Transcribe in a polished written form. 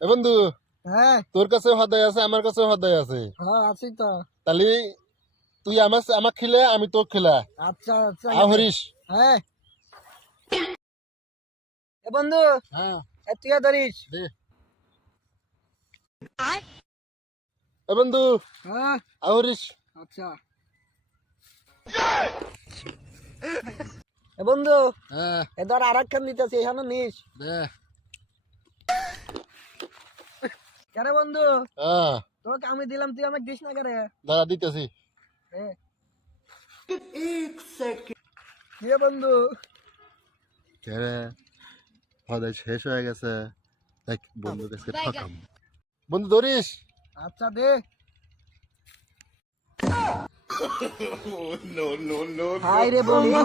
এ বন্ধু, হ্যাঁ তোর কাছেও হদায় আছে, আমার কাছেও হদায় আছে। হ্যাঁ আছি তো। তাহলে তুই আমার খিলে, আমি তোর খিলা। আচ্ছা আচ্ছা হরিশ। হ্যাঁ এ বন্ধু, হ্যাঁ, তুই ধরিস। দে। এ বন্ধু, হ্যাঁ হরিশ। আচ্ছা এ বন্ধু, হ্যাঁ, ধর আর একখান দিতেছি, এখানে নিস। দে। কেন বন্ধু, হ্যাঁ, তোকে আমি দিলাম, তুই আমাকে দিস না কেরে? দাঁড়া দিতেছি। কি বন্ধু? রে, হদায় শেষ হয়ে গেছে। দেখ বন্ধু কাছে ঠকাম। বন্ধু ধরিস। আচ্ছা দে। হাই রে বন্ধু।